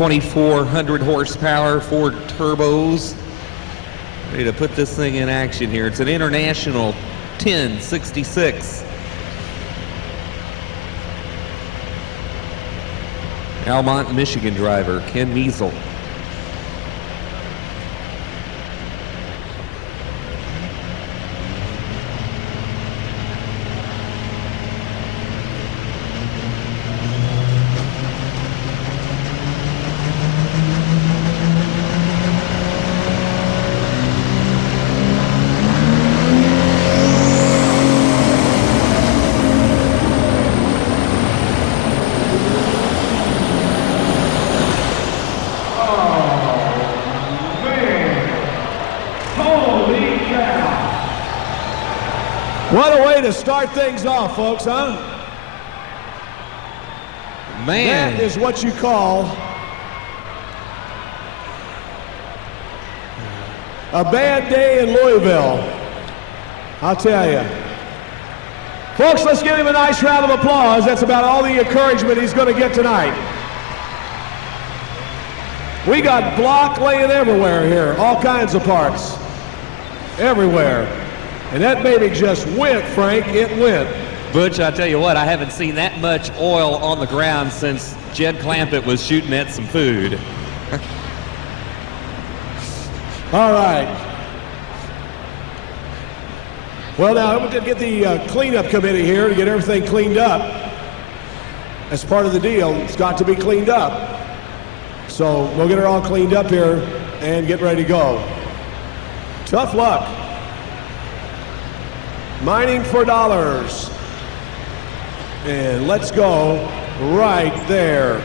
2,400 horsepower, 4 turbos. Ready to put this thing in action here. It's an International 1066. Almont, Michigan driver, Ken Measel. What a way to start things off, folks, huh? Man. That is what you call a bad day in Louisville, I'll tell you. Folks, let's give him a nice round of applause. That's about all the encouragement he's going to get tonight. We got block laying everywhere here, all kinds of parts, everywhere. And that baby just went, Frank, it went. Butch, I tell you what, I haven't seen that much oil on the ground since Jed Clampett was shooting at some food. All right. Well, now we're going to get the cleanup committee here to get everything cleaned up. That's part of the deal. It's got to be cleaned up. So we'll get it all cleaned up here and get ready to go. Tough luck. Mining for dollars. And let's go right there.